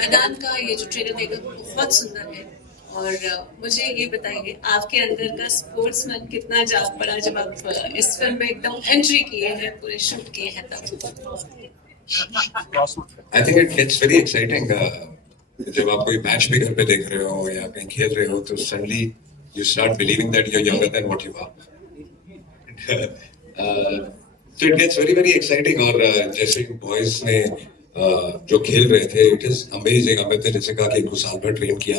मैदान का ये जो ट्रेलर देखा बहुत सुंदर है। और मुझे ये बताइए आपके अंदर का स्पोर्ट्समैन कितना जाग पड़ा जब आप इस फिल्म में एकदम एंट्री किए हैं, पूरे शूट किए हैं तब? I think it gets very exciting जब आप कोई मैच भी घर पे देख रहे हो या कहीं खेल रहे हो तो suddenly you start believing that you are younger than what you are. तो it gets very very exciting. और जैसे बॉयज ने जो खेल रहे थे इट इज अमेजिंग। अमित ने जैसे कहा कि 2 साल भर ट्रेन किया,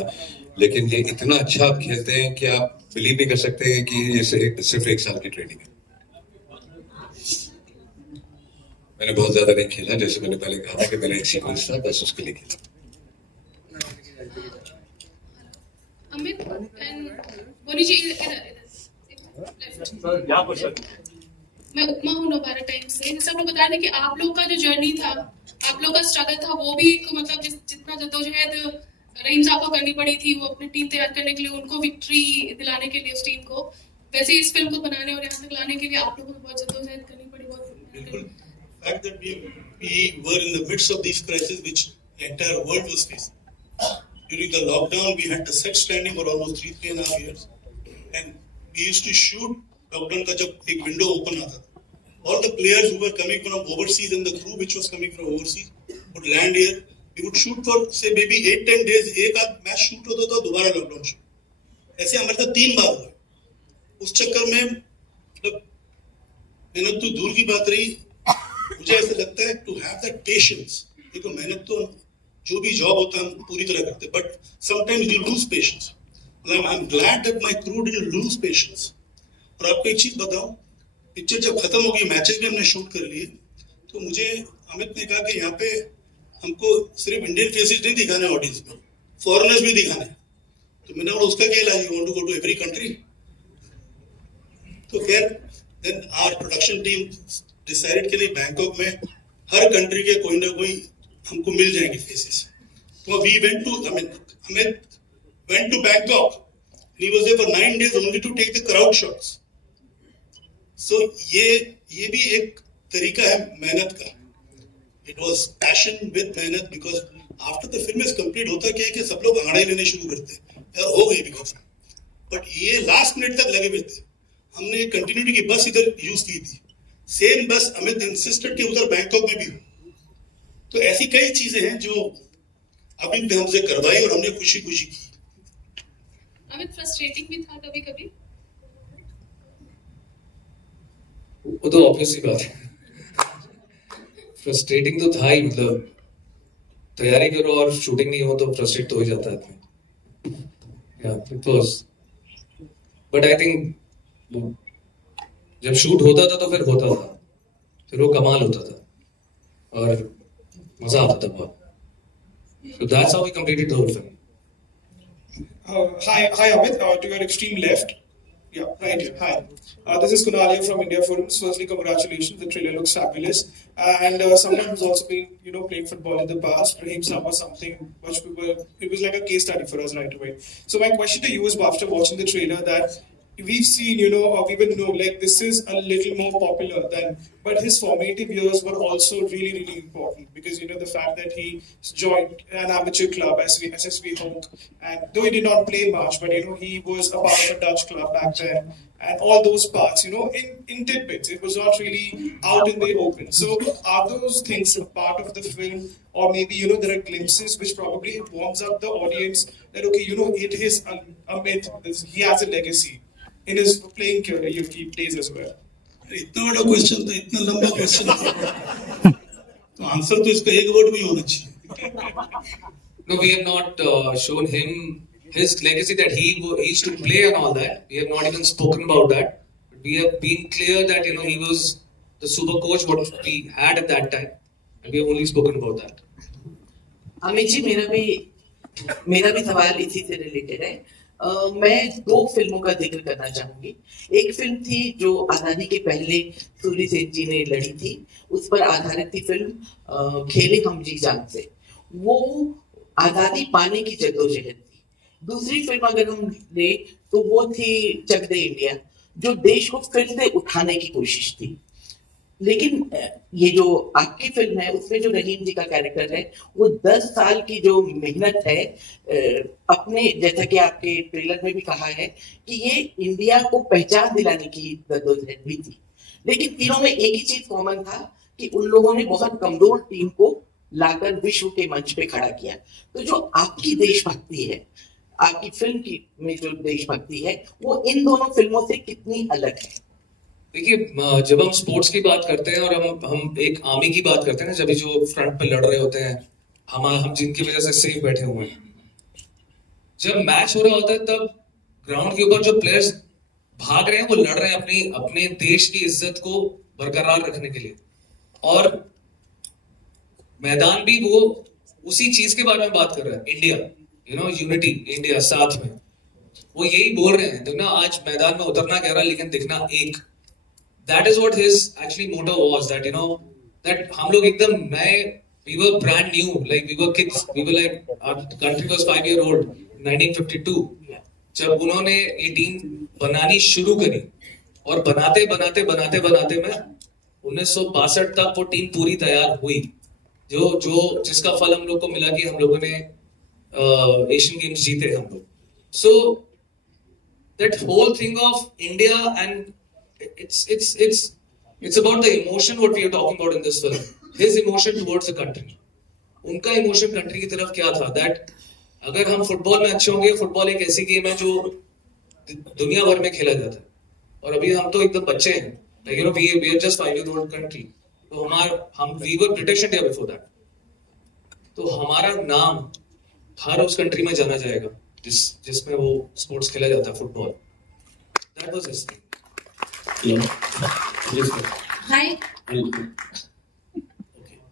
लेकिन ये इतना अच्छा आप खेलते हैं कि आप बिलीव नहीं कर सकते कि ये सिर्फ 1 साल की ट्रेनिंग है। मैंने बहुत ज्यादा नहीं खेला, जैसे मैंने पहले कहा था कि मेरा एक सीक्वेंस था, बस उसके लिए खेला। अमित एंड बोनी जी मैं उपमा हूँ नोबारा टाइम से। जैसे आप लोग बता रहे थे कि आप लोग का जो जर्नी था, आप लोग का स्ट्रगल था, वो भी एक मतलब जितना जद्दोजहद रहीम साहब को करनी पड़ी थी वो अपनी टीम तैयार करने के लिए, उनको विक्ट्री दिलाने के लिए उस टीम को, वैसे इस फिल्म को बनाने और यहाँ तक लाने के लिए आप लोगों को बहुत जद्दोजहद करनी पड़ी। बहुत fact that we were in the midst of these crises which the entire world was facing. During the lockdown, we had the set standing for almost 3.5 years, and we used to shoot. Lockdown का जब एक window open आता था, all the players who were coming from overseas and the crew which was coming from overseas would land here. We would shoot for say maybe 8-10 days. एक आध match shoot होता था, दोबारा लॉकडाउन शूट। ऐसे हमारे साथ 3 बार हुआ। उस चक्कर में मतलब मेहनत तो दूर की बात रही, मुझे ऐसा लगता है टू हैव दैट पेशेंस। देखो मेहनत तो जो भी जॉब होता है हम पूरी तरह करते हैं, but sometimes you lose patience. I am glad that my crew didn't loose patience. और आपको एक चीज बताऊं, पिक्चर जब खत्म हो गई, मैचेस भी हमने शूट कर लिए, तो मुझे अमित ने कहा कि यहाँ पे हमको सिर्फ इंडियन फेसेस नहीं दिखाने ऑडियंस में, फॉरेनर्स भी दिखाने। तो मैंने बोला उसका क्या इलाज, you want to go to every country? तो खैर then our production team decided कि नहीं, बैंकॉक में हर कंट्री के कोई ना कोई हमको मिल जाएंगे फेसेस। तो we went to Amit went to Bangkok, he was there for 9 days only to take the crowd shots. So ये भी एक तरीका है मेहनत का। It was passion with मेहनत, because after the film is complete होता क्या है कि सब लोग आंकड़े लेने शुरू करते हैं, यार हो गई बिकॉज, बट ये लास्ट मिनट तक लगे हुए थे। हमने कंटिन्यूटी की बस इधर यूज की थी, सेम बस अमित इंसिस्टेड कि उधर बैंकॉक में भी हो। तो ऐसी कई चीजें हैं जो अमित ने हमसे करवाई और हमने खुशी खुशी की। अमित फ्रस्ट्रेटिंग भी था कभी कभी? वो तो ऑब्वियस ही बात है, फ्रस्ट्रेटिंग तो था ही। मतलब तैयारी करो और शूटिंग नहीं हो तो फ्रस्ट्रेट तो हो जाता है आदमी। या it was, but I think जब शूट होता था तो फिर होता था, फिर वो कमाल होता था और मजा आता था बहुत। So that's how we completed the whole film. Hi, Amit. To your extreme left. Yeah, right here. Hi. This is Kunal here from India Forums. Firstly, congratulations. The trailer looks fabulous. And someone who's also been, playing football in the past, Raheem Saab was something which it was like a case study for us right away. So my question to you is, after watching the trailer, that we've seen, or we will know, like this is a little more popular than, but his formative years were also really, really important, because, the fact that he joined an amateur club, SSV Honk, and though he did not play much, but, he was a part of a Dutch club back then, and all those parts, in tidbits, it was not really out in the open. So are those things a part of the film, or maybe, there are glimpses which probably warms up the audience that, okay, it is a myth, he has a legacy in his playing career, he plays as well. इतना बड़ा question था, इतना लंबा question था, तो answer तो इसका एक वर्ड में ही होना चाहिए। No, we have not shown him his legacy that he used to play and all that. We have not even spoken about that. We have been clear that he was the super coach what we had at that time, and we have only spoken about that. Amit ji, मेरा भी सवाल इसी से related है। मैं 2 फिल्मों का जिक्र करना चाहूंगी। एक फिल्म थी जो आजादी के पहले सूर्य सेठ जी ने लड़ी थी, उस पर आधारित थी फिल्म खेले हम जी जान से। वो आजादी पाने की जद्दोजहद थी। दूसरी फिल्म अगर हम ले तो वो थी चक दे इंडिया, जो देश को फिर से उठाने की कोशिश थी। लेकिन ये जो आपकी फिल्म है उसमें जो रहीम जी का कैरेक्टर है वो 10 साल की जो मेहनत है अपने, जैसा कि आपके ट्रेलर में भी कहा है कि ये इंडिया को पहचान दिलाने की जद्दोजहद भी थी, लेकिन तीनों में एक ही चीज कॉमन था कि उन लोगों ने बहुत कमजोर टीम को लाकर विश्व के मंच पे खड़ा किया। तो जो आपकी देशभक्ति है, आपकी फिल्म की में जो देशभक्ति है वो इन दोनों फिल्मों से कितनी अलग है? देखिए, जब हम स्पोर्ट्स की बात करते हैं और हम एक आर्मी की बात करते हैं ना, जब भी जो फ्रंट पे लड़ रहे होते हैं, हम जिनकी वजह से सेफ बैठे हुए हैं, जब मैच हो रहा होता है तब ग्राउंड के ऊपर जो प्लेयर्स भाग रहे हैं वो लड़ रहे हैं अपने देश की इज्जत को बरकरार रखने के लिए, और मैदान भी वो उसी चीज के बारे में बात कर रहा है, इंडिया, यूनिटी, इंडिया साथ में, वो यही बोल रहे हैं। देखना, आज मैदान में उतरना 11 लेकिन दिखना एक। That is what his actually motto was, that that हम लोग एकदम नए, we were brand new, like we were kids, we were like, our country was 5-year-old, 1952, जब उन्होंने ये टीम बनानी शुरू करी, और बनाते में 1962 तक वो टीम पूरी तैयार हुई, जिसका फल हम लोग को मिला कि हम लोगों ने एशियन गेम्स जीते हम लोग। So that whole thing of India, and it's about the emotion what we are talking about in this film. His emotion towards the country, उनका इमोशन कंट्री की तरफ क्या था, दैट अगर हम फुटबॉल में अच्छे होंगे, फुटबॉल एक ऐसी गेम है जो दुनिया भर में खेला जाता है, और अभी हम तो एकदम बच्चे हैं, we are just 5-year-old country, तो we were British India before that, तो हमारा नाम हर उस कंट्री में जाना जाएगा जिसमें वो स्पोर्ट्स खेला जाता है, football. That was his thing. Hello. Yes, sir. Hi. Okay.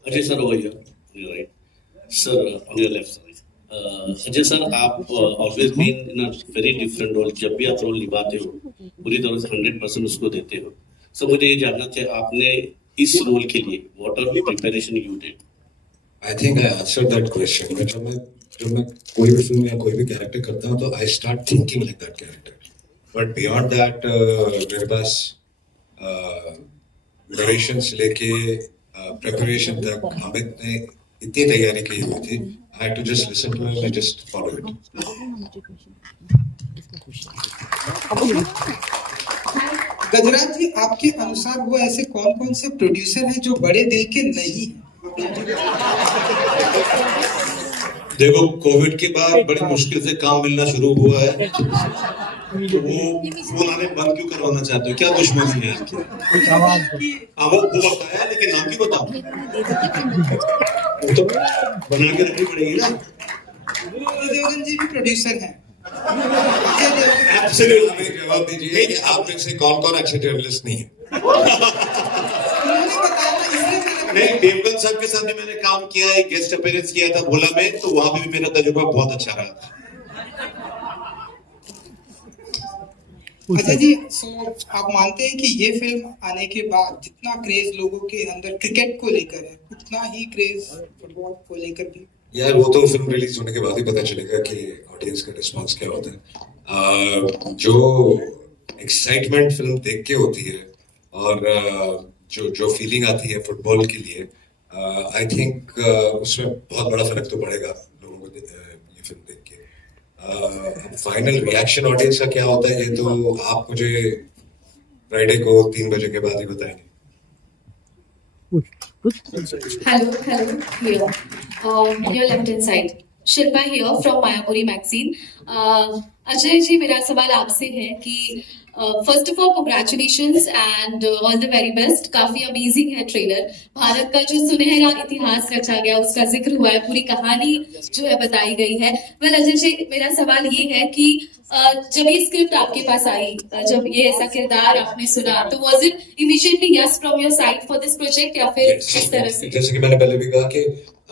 Ajay sir over here. You're right. Sir, on your left side. Ajay sir, आप always been in a very different role. जब भी आप role निभाते हो, पूरी तरह से 100% उसको देते हो। सर, मुझे ये जानना चाहिए, आपने इस रोल के लिए what are the preparation you did? I think I answered that question. जब मैं कोई भी फिल्म या कोई भी कैरेक्टर करता हूँ तो I start thinking like that character. But beyond that, मेरे पास नरेशन से लेके प्रिपरेशन तक अमित ने इतनी तैयारी की हुई थी, I had to just listen to him and just follow it. गजराज जी, आपके अनुसार वो ऐसे कौन कौन से प्रोड्यूसर हैं जो बड़े दिल के नहीं हैं? देखो, कोविड के बाद बड़ी मुश्किल से काम मिलना शुरू हुआ है, तो वो नाम बंद क्यों करवाना चाहते हो? क्या दुश्मनी है आपकी? वो बताया, लेकिन नाम क्यों बताओ? तो बना के रखनी पड़ेगी ना। देवगन जी भी प्रोड्यूसर हैं। Absolutely, हमें जवाब दीजिए कि आप में से कौन-कौन अच्छे जर्नलिस्ट नहीं है? नहीं, देवगन साहब के साथ भी मैंने काम किया है, गेस्ट अपीयरेंस किया था भोला में, तो वहां पे भी मेरा तजुर्बा बहुत अच्छा रहा था। अच्छा जी, आप मानते हैं कि ये फिल्म आने के बाद जितना क्रेज लोगों के अंदर क्रिकेट को लेकर है, उतना ही क्रेज फुटबॉल को लेकर भी? यार, वो तो फिल्म रिलीज होने के बाद ही पता चलेगा कि ऑडियंस का रिस्पांस क्या होता है। जो एक्साइटमेंट फिल्म देख के होती है और जो फीलिंग आती है फुटबॉल के लिए, आई थिंक उसमें बहुत बड़ा फर्क तो पड़ेगा लोगों को ये फिल्म देख के। फाइनल रिएक्शन ऑडियंस का क्या होता है ये तो आप मुझे फ्राइडे को 3 बजे के बाद ही बताएंगे। Hello, here. Your left hand side. Shilpa here from Mayapuri magazine. Ajay ji, मेरा सवाल आपसे है कि first of all congratulations and all the very best. काफी अमेजिंग है ट्रेलर। भारत का जो सुनहरा इतिहास रचा गया उसका जिक्र हुआ है, पूरी कहानी जो है बताई गई है। वेल अजय जी, मेरा सवाल ये है कि जब ये स्क्रिप्ट आपके पास आई, जब ये ऐसा किरदार आपने सुना, तो was it immediately yes from your side for this project, या फिर किस तरह से? जैसे कि मैंने पहले भी कहा कि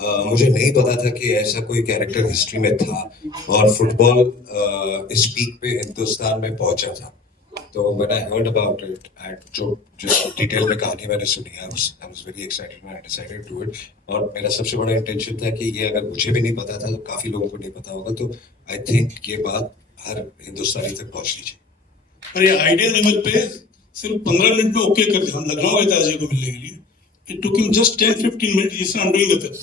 मुझे नहीं पता था कि ऐसा कोई कैरेक्टर हिस्ट्री में था और फुटबॉल इस पीक पे हिंदुस्तान में पहुंचा था। तो when I heard about it and जो डिटेल में कहानी मैंने सुनी, I was very excited when I decided to do it। और मेरा सबसे बड़ा इंटेंशन था कि ये अगर मुझे भी नहीं पता था तो काफी लोगों को नहीं पता होगा, तो I think ये बात हर हिंदुस्तानी तक पहुंचनी चाहिए। और ये आइडिया लेवल पे सिर्फ 15 मिनट में ओके कर दिया. हम लखनऊ गए थे अजय को मिलने के लिए. It took him just 10-15 minutes. He said, I'm doing the film.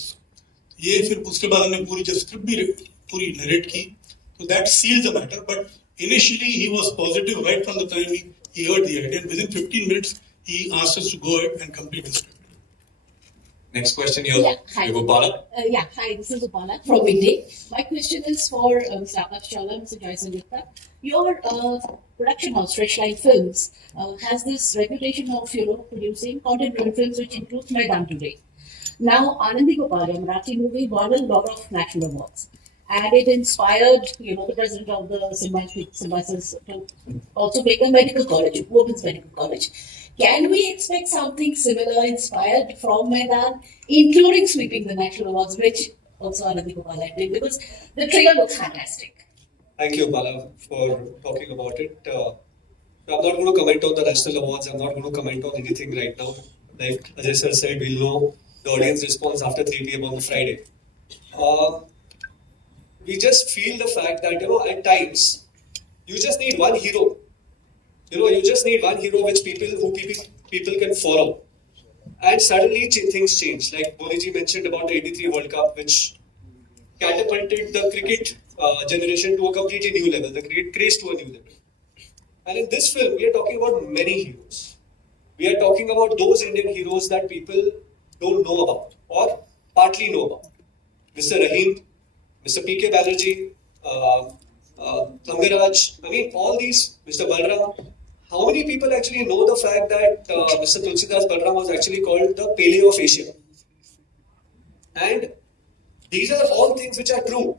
ये फिर उसके बाद हमने पूरी जब स्क्रिप्ट भी पूरी नरेट की. So that sealed the matter. But initially he was positive right from the time he heard the idea. And within 15 minutes he asked us to go ahead and complete the script. Next question, Hi. Gopala. Hi, this is Upala from Midday. My question is for Mr. Akash Chawla, Mr. Jason Gupta. Your production house, Freshline Films, has this reputation of, producing content-driven films which includes Maidan Today. Now, Anandi Gopal, a Marathi movie, won a lot of national awards. And it inspired, the president of the Symbiosis to also make a medical college, women's medical college. Can we expect something similar inspired from Maidan, including sweeping the national awards, which also Anandi Gopal did, because the trailer looks fantastic. Thank you, Bala, for talking about it. I'm not going to comment on the national awards. I'm not going to comment on anything right now. Like Ajay sir said, we'll know the audience response after 3 p.m. on Friday. We just feel the fact that, at times, you just need one hero. You just need one hero which people can follow. And suddenly things change. Like Boliji mentioned about the 83 World Cup, which catapulted the cricket generation to a completely new level, the cricket craze to a new level. And in this film, we are talking about many heroes. We are talking about those Indian heroes that people don't know about or partly know about. Mr. Rahim, Mr. P.K. Banerjee, Thangaraj, all these, Mr. Balram. How many people actually know the fact that Mr. Tulsidas Balram was actually called the Pele of Asia? And these are all things which are true.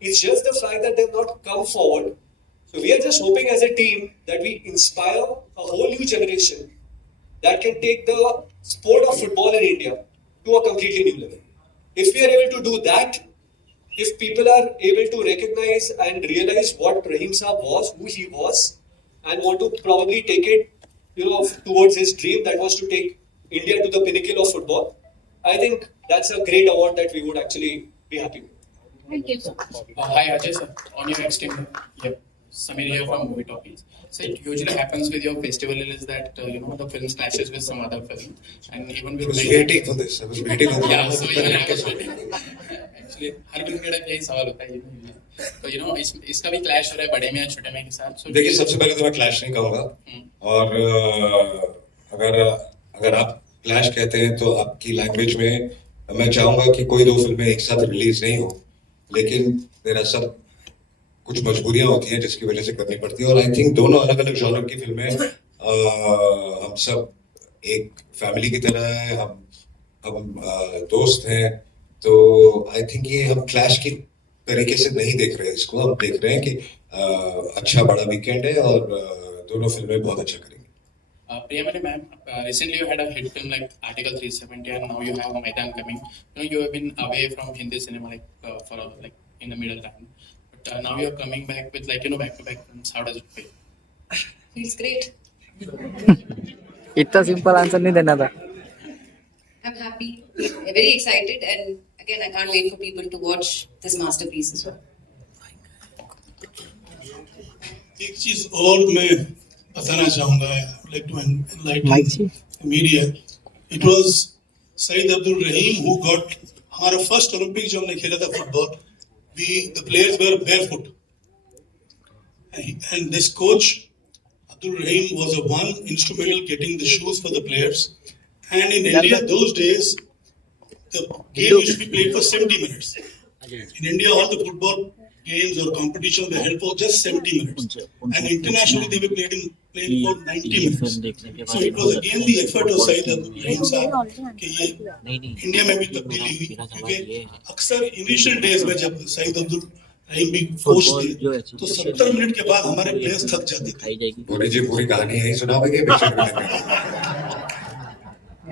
It's just the fact that they've not come forward. So we are just hoping as a team that we inspire a whole new generation that can take the sport of football in India to a completely new level. If we are able to do that, if people are able to recognize and realize what Rahim Saab was, who he was, and want to probably take it, towards his dream that was to take India to the pinnacle of football, I think that's a great award that we would actually be happy with. Thank you so much. Hi Ajay sir, on your next team, Samir here from Movie Talkies. So it usually happens with your festival is that the film clashes with some other film, and even with I was waiting for this. I was waiting for yeah, this. so even I was waiting. Actually, her film का यही सवाल होता है तो इसका भी clash हो रहा है बड़े में या छोटे में के साथ. So देखिए, सबसे पहले तो मैं क्लैश नहीं कहूँगा. और अगर आप क्लैश कहते हैं तो आपकी लैंग्वेज में मैं चाहूँगा कि कोई दो फिल्में एक साथ रिलीज नहीं हो, लेकिन मेरा सब कुछ मजबूरियां होती हैं जिसकी वजह से करनी पड़ती है. और आई थिंक दोनों अलग अलग जॉनर की फिल्में हम सब एक फैमिली की तरह है, हम दोस्त हैं. तो आई थिंक ये हम क्लैश की तरीके से नहीं देख रहे हैं इसको. हम देख रहे हैं कि अच्छा बड़ा वीकेंड है और दोनों फिल्में बहुत अच्छा करेंगे. Priyamani ma'am, recently you had a hit film like Article 370 and now you have Maidan coming. You have been away from Hindi cinema for in the middle time. But now you are coming back with back-to-back films. How does it feel? Feels great. इतना simple answer नहीं देना था. I'm happy, very excited, and again, I can't wait for people to watch this masterpiece as well. एक चीज और मैं बताना चाहूँगा, like to enlighten the media. It was Saeed Abdul Rahim who got हमारा first Olympic जो हमने खेला था football. The players were barefoot, and this coach Abdul Rahim was the one instrumental getting the shoes for the players. And in India those days, the game used to be played for 70 minutes. In India, all the football games or competitions were held for just 70 minutes, and internationally they were played for 90 minutes. So it was again the effort of Saeed Abdul Rahim साहब कि ये India में भी तब्दीली हुई, क्योंकि अक्सर initial days में जब सईद अब्दुल रहीम भी कोच थे तो 70 मिनट के बाद हमारे प्लेयर्स थक जाते थे. बोले जी पूरी कहानी यही सुनाओगे पिक्चर में?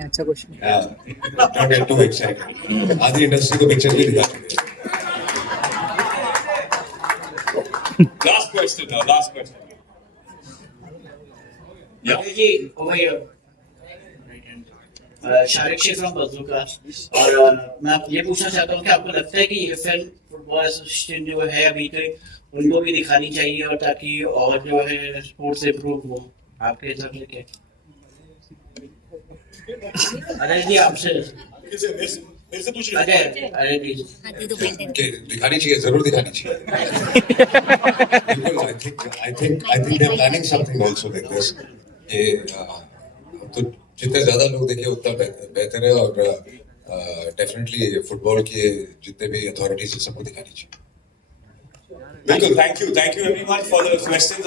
अच्छा question. Don't get too excited. आधी इंडस्ट्री को पिक्चर भी दिखा चुके हैं. Last question now, last question. Yeah. over here. Sharik Shaikh from Bazooka. और मैं ये पूछना चाहता हूँ कि आपको लगता है कि ये फिल्म फुटबॉल एसोसिएशन जो है अभी तक उनको भी दिखानी चाहिए और ताकि और जो है स्पोर्ट्स इम्प्रूव हो? आपके हिसाब से क्या? अजय जी आपसे, मेरे से पूछ रहे अजय जी कि दिखानी चाहिए, जरूर दिखानी चाहिए. बिल्कुल, I think they're planning something also like this. ये तो जितने ज्यादा लोग देखें उतना बेहतर है, और डेफिनेटली फुटबॉल के जितने भी अथॉरिटीज है सबको दिखानी चाहिए. बिल्कुल, thank you everyone for the questions.